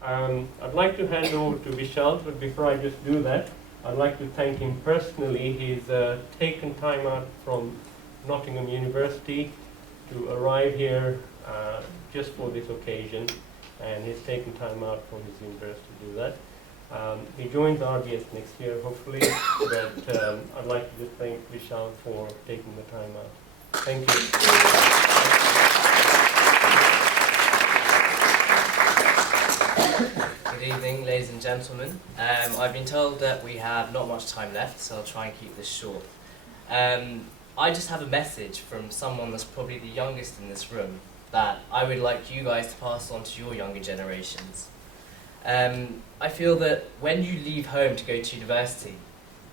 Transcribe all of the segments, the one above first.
I'd like to hand over to Vishal, but before I just do that, I'd like to thank him personally. He's taken time out from Nottingham University to arrive here just for this occasion, and he's taken time out from his university to do that. He joins RBS next year, hopefully, but I'd like to just thank Vishal for taking the time out. Thank you. Good evening, ladies and gentlemen. I've been told that we have not much time left, so I'll try and keep this short. I just have a message from someone that's probably the youngest in this room that I would like you guys to pass on to your younger generations. I feel that when you leave home to go to university,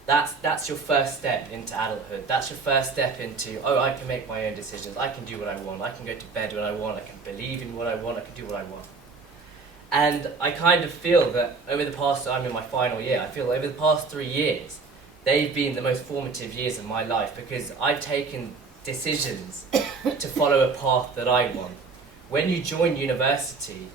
that's your first step into adulthood. That's your first step into, oh, I can make my own decisions, I can do what I want, I can go to bed when I want, I can believe in what I want, I can do what I want. And I kind of feel that over the past, I'm in my final year, I feel over the past 3 years, they've been the most formative years of my life because I've taken decisions to follow a path that I want. When you join university,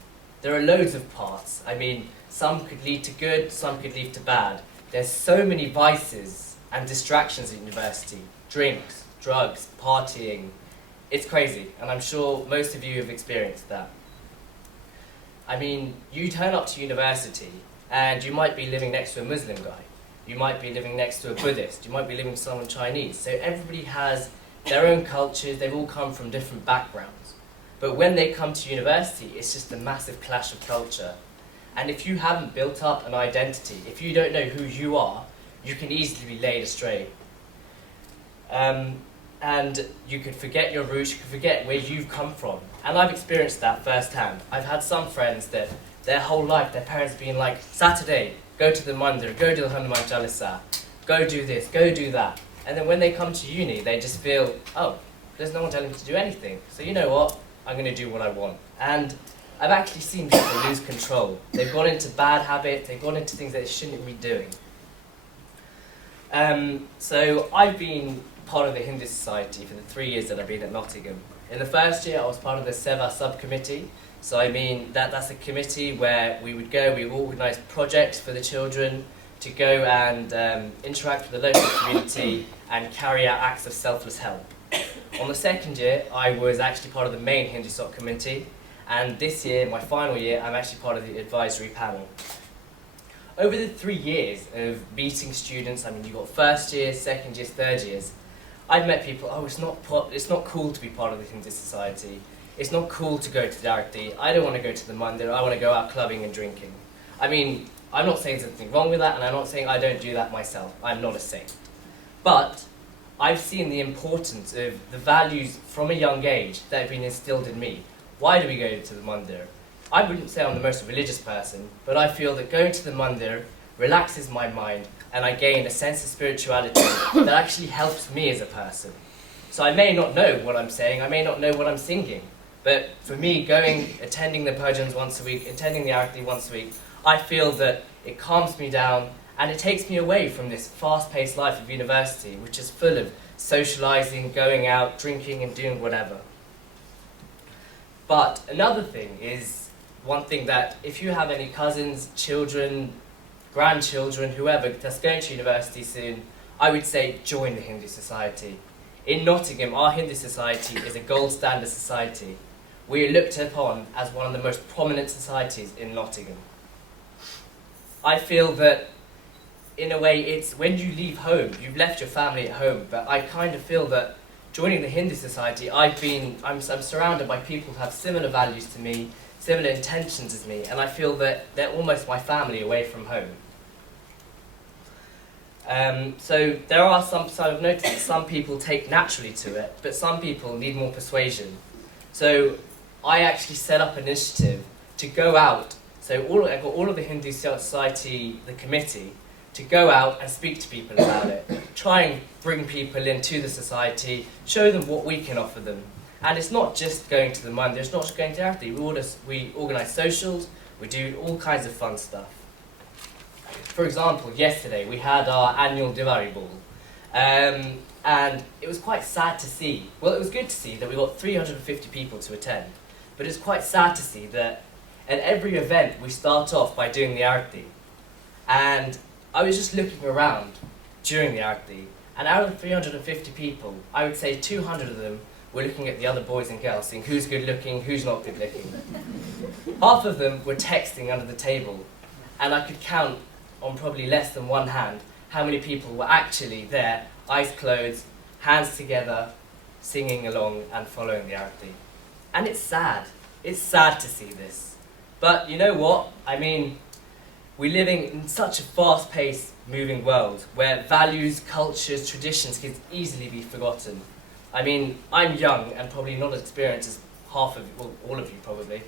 there are loads of paths. I mean, some could lead to good, some could lead to bad. There's so many vices and distractions at university. Drinks, drugs, partying. It's crazy, and I'm sure most of you have experienced that. I mean, you turn up to university and you might be living next to a Muslim guy. You might be living next to a Buddhist. You might be living with someone Chinese. So everybody has their own cultures. They've all come from different backgrounds. But when they come to university, it's just a massive clash of culture. And if you haven't built up an identity, if you don't know who you are, you can easily be laid astray. And you could forget your roots, you could forget where you've come from. And I've experienced that firsthand. I've had some friends that their whole life, their parents being like, Saturday, go to the mandir, go to the Hanuman Jalisa, go do this, go do that. And then when they come to uni, they just feel, oh, there's no one telling me to do anything. So you know what, I'm going to do what I want. And I've actually seen people lose control. They've gone into bad habits, they've gone into things that they shouldn't be doing. So I've been part of the Hindu Society for the 3 years that I've been at Nottingham. In the first year, I was part of the Seva subcommittee. So I mean, that's a committee where we would organise projects for the children to go and interact with the local community and carry out acts of selfless help. On the second year, I was actually part of the main Hindu Soc committee, and this year, my final year, I'm actually part of the advisory panel. Over the 3 years of meeting students, I mean, you've got first years, second years, third years, I've met people, oh, it's not cool to be part of the Hindu Society. It's not cool to go to Darti. I don't want to go to the mandir. I want to go out clubbing and drinking. I mean, I'm not saying there's anything wrong with that, and I'm not saying I don't do that myself. I'm not a saint. But I've seen the importance of the values from a young age that have been instilled in me. Why do we go to the mandir? I wouldn't say I'm the most religious person, but I feel that going to the mandir relaxes my mind, and I gain a sense of spirituality that actually helps me as a person. So I may not know what I'm saying, I may not know what I'm singing, but for me, attending the bhajans once a week, attending the arati once a week, I feel that it calms me down and it takes me away from this fast-paced life of university, which is full of socialising, going out, drinking and doing whatever. But another thing is, one thing that if you have any cousins, children, grandchildren, whoever that's going to university soon, I would say join the Hindu Society. In Nottingham, our Hindu Society is a gold standard society. We are looked upon as one of the most prominent societies in Nottingham. I feel that, in a way, it's when you leave home, you've left your family at home, but I kind of feel that joining the Hindu Society, I'm surrounded by people who have similar values to me, similar intentions as me, and I feel that they're almost my family away from home. So there are I've noticed that some people take naturally to it, but some people need more persuasion. So I actually set up an initiative to go out, so I got all of the Hindu Society, the committee, to go out and speak to people about it, try and bring people into the society, show them what we can offer them. And it's not just going to the mandir, it's not just going to Arati. We organise socials, we do all kinds of fun stuff. For example, yesterday we had our annual Diwali ball, and it was quite sad to see, well, it was good to see that we got 350 people to attend, but it's quite sad to see that at every event we start off by doing the arati. And I was just looking around during the arati, and out of 350 people, I would say 200 of them were looking at the other boys and girls, seeing who's good looking, who's not good looking. Half of them were texting under the table, and I could count on probably less than one hand how many people were actually there, eyes closed, hands together, singing along and following the arati. And it's sad. It's sad to see this. But you know what? I mean, we're living in such a fast-paced, moving world where values, cultures, traditions can easily be forgotten. I mean, I'm young and probably not as experienced as half of you, well, all of you probably,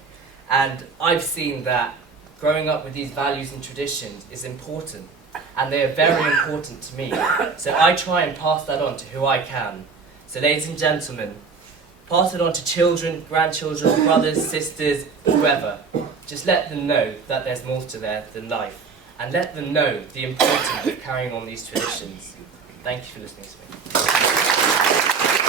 and I've seen that growing up with these values and traditions is important, and they are very important to me. So I try and pass that on to who I can. So ladies and gentlemen, pass it on to children, grandchildren, brothers, sisters, whoever. Just let them know that there's more to there than life, and let them know the importance of carrying on these traditions. Thank you for listening to me.